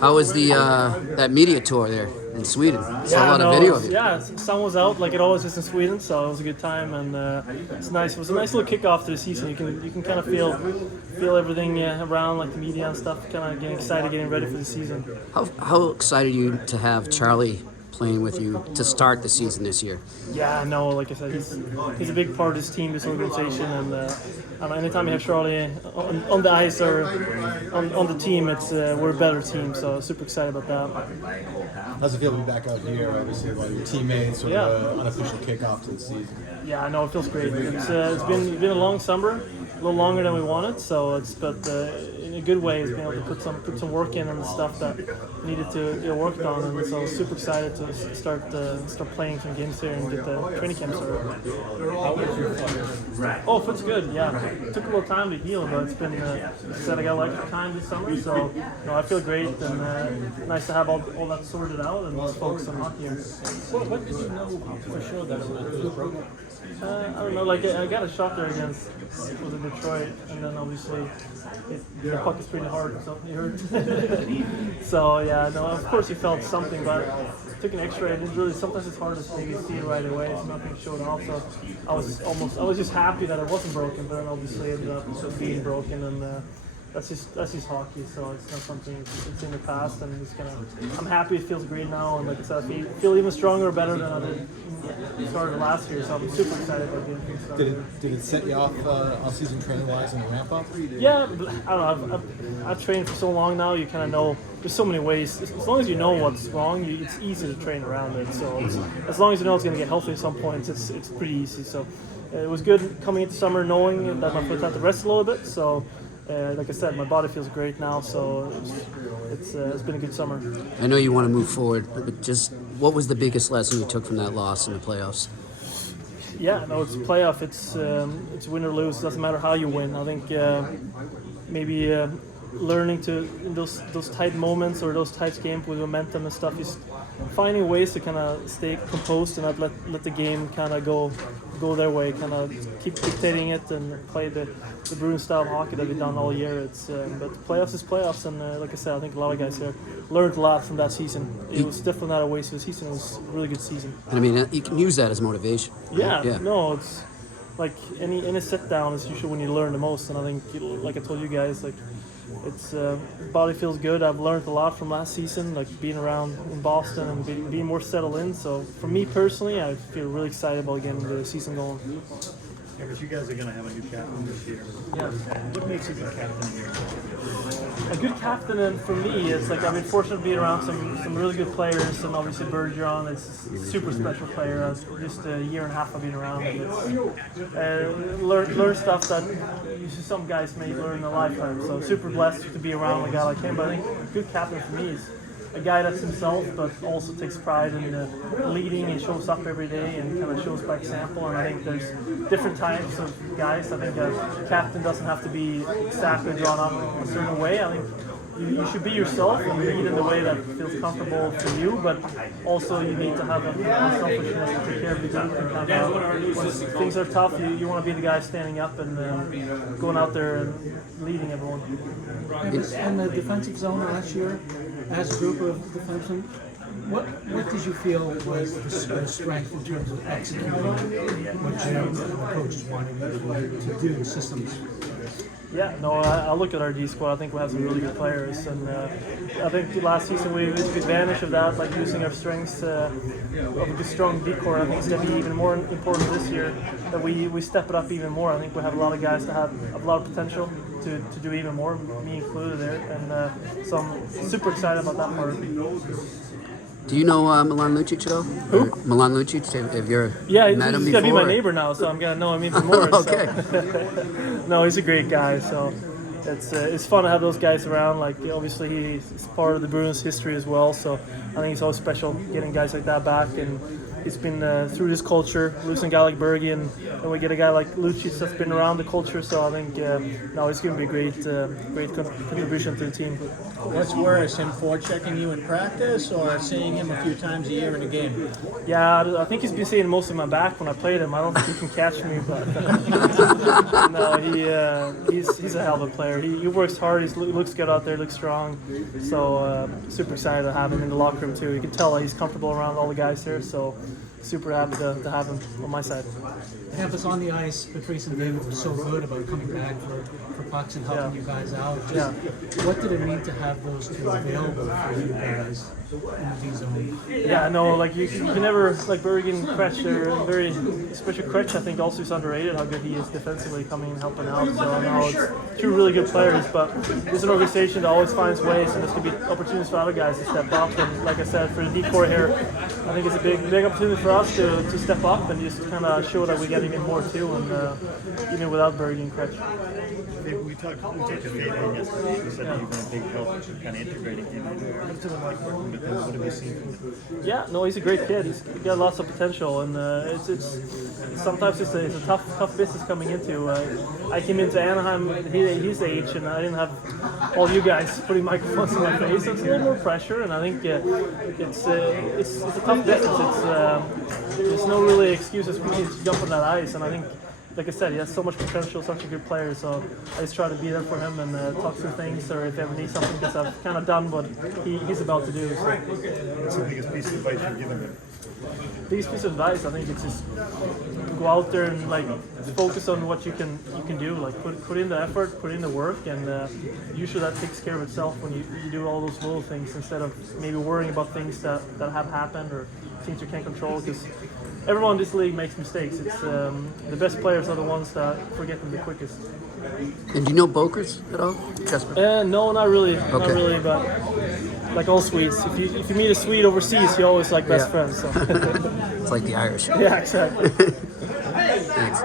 How was the that media tour there in Sweden? Saw a lot of video of you. Yeah, sun was out like it always is in Sweden, so it was a good time, and it's nice. It was a nice little kickoff to the season. You can kind of feel everything around, like the media and stuff, kind of getting excited, getting ready for the season. How excited are you to have Charlie playing with you to start the season this year? Yeah, no, like I said, he's a big part of this team, this organization, and anytime you have Charlie on the ice or on the team, it's we're a better team. So super excited about that. How's it feel to be back out here? Obviously, a lot of your teammates, sort of an unofficial kickoff to the season. Yeah, no, it feels great. It's been a long summer, a little longer than we wanted. So but in a good way, it's been able to put some work in on the stuff that needed to get worked on, and so super excited to start playing some games here and get the training camp started. How was your foot? Oh, foot's good. Yeah, it took a little time to heal, but it's been. Like I said, I got a lot of time this summer, so I feel great, and nice to have all that sorted out and just focus on hockey. Well, what did you know for sure that it was broken? I don't know. Like I got a shot there against Detroit, and then obviously the puck is pretty hard, so it hurt. So yeah, no. Of course, you felt something, but took an X-ray. It didn't really. Sometimes it's hard to maybe see it right away, so nothing showed off. So I was just happy that it wasn't broken, but then obviously it ended up being broken, and that's just hockey. So it's not something. It's in the past, and I'm happy. It feels great now, and like I said, I feel even stronger, better than I did started last year. So I'm super excited about getting things started. Did it set you off off-season training-wise in the ramp-up? Yeah, but I don't know. I've trained for so long now. You kind of know. There's so many ways. As long as you know what's wrong, it's easy to train around it. So as long as you know it's going to get healthy at some point, it's pretty easy. So it was good coming into summer knowing that my foot had to rest a little bit. So. Like I said, my body feels great now, so it's been a good summer. I know you want to move forward, but just what was the biggest lesson you took from that loss in the playoffs? Yeah, no, it's a playoff. It's win or lose. It doesn't matter how you win. I think maybe learning to in those tight moments or those tight games with momentum and stuff, just finding ways to kind of stay composed and not let the game kind of go their way. Kind of keep dictating it and play the Bruins style of hockey that we've done all year. But playoffs is playoffs, and like I said, I think a lot of guys here learned a lot from that season. It was definitely not a waste of a season. It was a really good season. And I mean, you can use that as motivation. Right? Yeah, no, it's like any sit down is usually when you learn the most. And I think, like I told you guys, like it's body feels good. I've learned a lot from last season, like being around in Boston and being more settled in. So for me personally, I feel really excited about getting the season going. Yeah, because you guys are going to have a new captain this year. Yeah. What makes you a good captain here? A good captain, and for me, it's like I've been fortunate to be around some really good players, and obviously Bergeron is a super special player. Just a year and a half I've been around him. Learn stuff that some guys may learn in a lifetime. So super blessed to be around a guy like him. But I think a good captain for me is a guy that's himself, but also takes pride in leading and shows up every day and kind of shows by example. And I think there's different types of guys. I think a captain doesn't have to be exactly drawn up a certain way. I think you should be yourself and lead in the way that feels comfortable for you, but also you need to have a selfishness to take care of the group. And kind of, when things are tough, you want to be the guy standing up and going out there and leading everyone. In the defensive zone last year, as a group of defensemen, what did you feel was the strength in terms of executing what you and the coaches wanted you to do, the systems? Yeah, no, I look at our D squad. I think we have some really good players, and I think last season we took advantage of that, like using our strengths of a good, strong D core. I think it's going to be even more important this year that we step it up even more. I think we have a lot of guys that have a lot of potential to do even more, me included there, and so I'm super excited about that part. Do you know Milan Lucic at all? Who? Milan Lucic, have you Yeah, met him he's before? going to be my neighbor now, so I'm going to know him even more. Okay. So. No, he's a great guy, so it's fun to have those guys around. Like, obviously he's part of the Bruins history as well, so I think it's always special getting guys like that back, and he's been through this culture, losing a guy like Berge, and we get a guy like Lucic that's been around the culture. So I think now he's going to be a great contribution to the team. What's worse, him forechecking you in practice or seeing him a few times a year in a game? Yeah, I think he's been seeing most of my back when I played him. I don't think he can catch me, but no, he's a hell of a player. He works hard. He looks good out there. Looks strong. So super excited to have him in the locker room too. You can tell that he's comfortable around all the guys here. So super happy to have him on my side. Campus on the ice, Patrice and David were so good about coming back for pucks and helping you guys out. What did it mean to have those two available for you guys in the D zone? Yeah, no, like you can never, like Bergen and Kretsch, they're very, especially Kretsch, I think also is underrated how good he is defensively coming and helping out. So now it's two really good players, but it's an organization that always finds ways, and there's going to be opportunities for other guys to step up. And like I said, for the D-core here, I think it's a big opportunity for us to step up and just kind of show that we get even more too, and even without Bergen and Kretsch. We talked to Fabian yesterday. He said that you've been a big help in kind of integrating him. What's it like working with him? What have you seen from him? Yeah, no, he's a great kid. He's got lots of potential, and it's sometimes it's a tough business coming into. I came into Anaheim his age, and I didn't have all you guys putting microphones in my face. So it's a little more pressure, and I think it's a tough business. There's no really excuses for me to jump on that ice, and I think, like I said, he has so much potential, such a good player, so I just try to be there for him and talk through things, or if ever needs something, because I've kind of done what he's about to do. So. What's the biggest piece of advice you've given him? Biggest piece of advice, I think it's just go out there and like focus on what you can do, like put in the effort, put in the work, and usually that takes care of itself when you do all those little things instead of maybe worrying about things that have happened or things you can't control, because everyone in this league makes mistakes. It's the best players are the ones that forget them the quickest. And do you know Bokers at all, Jesper? No, not really. Okay. Not really, but like all Swedes, if you meet a Swede overseas, you always like best friends. So. It's like the Irish. Yeah, exactly. Thanks.